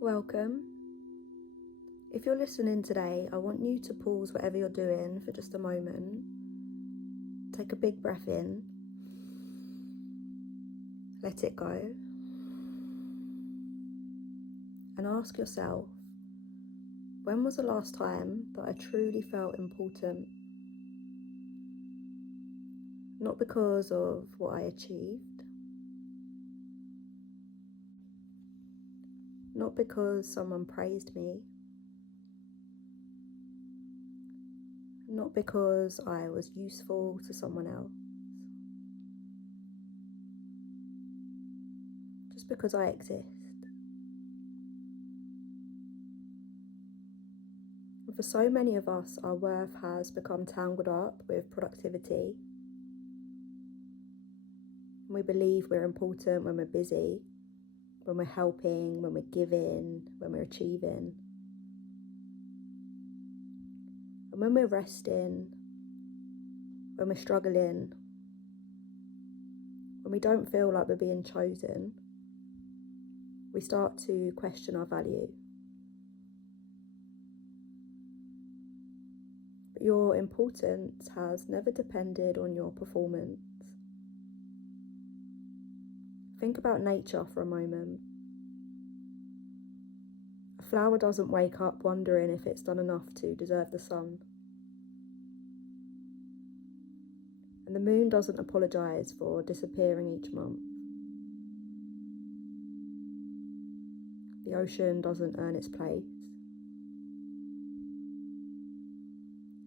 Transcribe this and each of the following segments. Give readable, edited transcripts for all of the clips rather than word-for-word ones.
Welcome. If you're listening today, I want you to pause whatever you're doing for just a moment. Take a big breath in. Let it go. And ask yourself, when was the last time that I truly felt important? Not because of what I achieved, not because someone praised me, not because I was useful to someone else, just because I exist. And for so many of us, our worth has become tangled up with productivity. And we believe we're important when we're busy, when we're helping, when we're giving, when we're achieving. And when we're resting, when we're struggling, when we don't feel like we're being chosen, we start to question our value. But your importance has never depended on your performance. Think about nature for a moment. A flower doesn't wake up wondering if it's done enough to deserve the sun. And the moon doesn't apologise for disappearing each month. The ocean doesn't earn its place.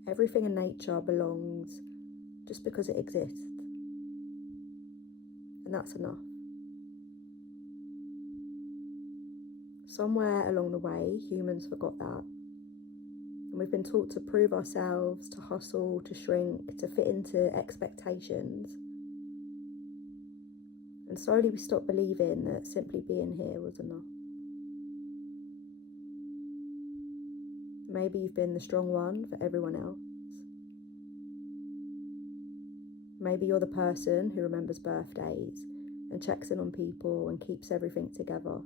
Everything in nature belongs just because it exists. And that's enough. Somewhere along the way, humans forgot that. And we've been taught to prove ourselves, to hustle, to shrink, to fit into expectations. And slowly we stopped believing that simply being here was enough. Maybe you've been the strong one for everyone else. Maybe you're the person who remembers birthdays and checks in on people and keeps everything together.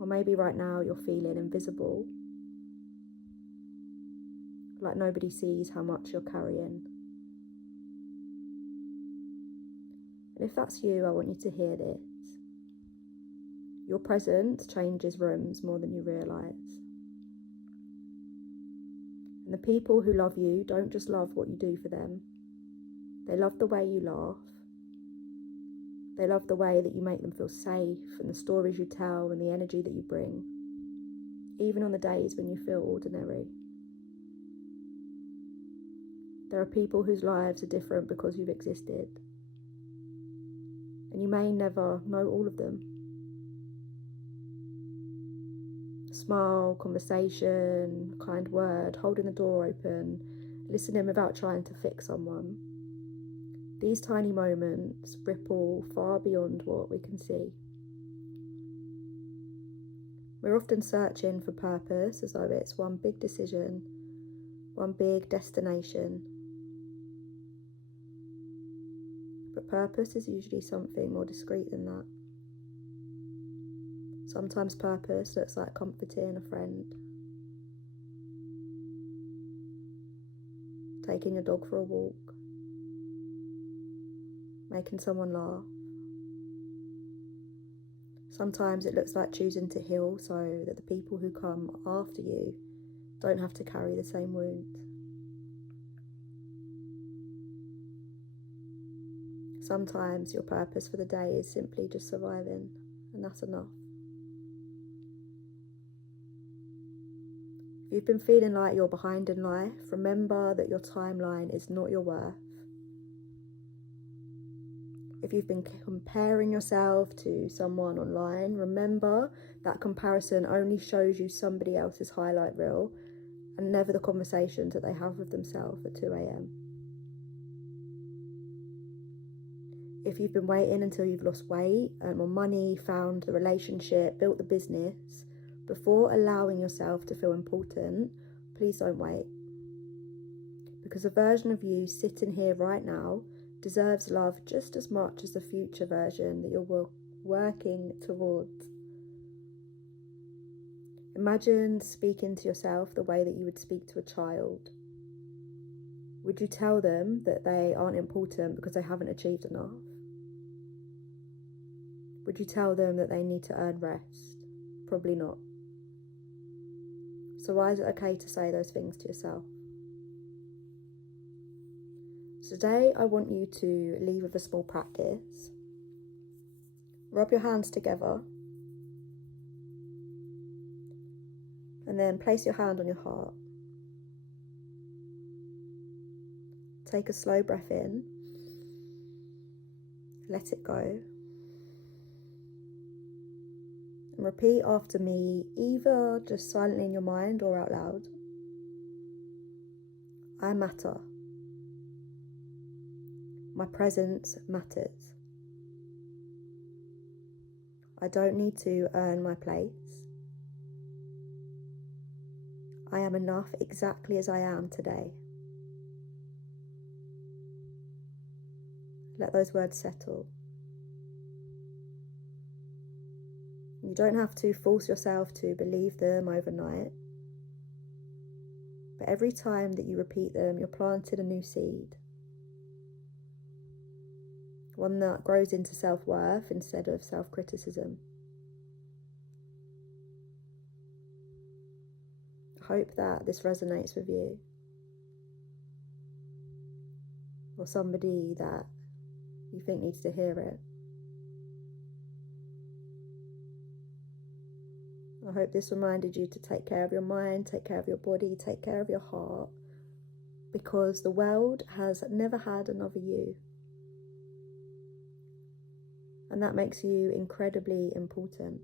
Or maybe right now you're feeling invisible, like nobody sees how much you're carrying. And if that's you, I want you to hear this. Your presence changes rooms more than you realise. And the people who love you don't just love what you do for them. They love the way you laugh. They love the way that you make them feel safe and the stories you tell and the energy that you bring, even on the days when you feel ordinary. There are people whose lives are different because you've existed. And you may never know all of them. Smile, conversation, kind word, holding the door open, listening without trying to fix someone. These tiny moments ripple far beyond what we can see. We're often searching for purpose as though it's one big decision, one big destination. But purpose is usually something more discreet than that. Sometimes purpose looks like comforting a friend, taking your dog for a walk, making someone laugh. Sometimes it looks like choosing to heal so that the people who come after you don't have to carry the same wounds. Sometimes your purpose for the day is simply just surviving, and that's enough. If you've been feeling like you're behind in life, remember that your timeline is not your worth. If you've been comparing yourself to someone online, remember that comparison only shows you somebody else's highlight reel and never the conversations that they have with themselves at 2 a.m. If you've been waiting until you've lost weight, earned more money, found the relationship, built the business, before allowing yourself to feel important, please don't wait. Because the version of you sitting here right now deserves love just as much as the future version that you're working towards. Imagine speaking to yourself the way that you would speak to a child. Would you tell them that they aren't important because they haven't achieved enough? Would you tell them that they need to earn rest? Probably not. So why is it okay to say those things to yourself? Today I want you to leave with a small practice. Rub your hands together and then place your hand on your heart. Take a slow breath in, let it go, and repeat after me, either just silently in your mind or out loud. I matter. My presence matters. I don't need to earn my place. I am enough exactly as I am today. Let those words settle. You don't have to force yourself to believe them overnight. But every time that you repeat them, you're planting a new seed. One that grows into self-worth instead of self-criticism. I hope that this resonates with you. Or somebody that you think needs to hear it. I hope this reminded you to take care of your mind, take care of your body, take care of your heart, because the world has never had another you. And that makes you incredibly important.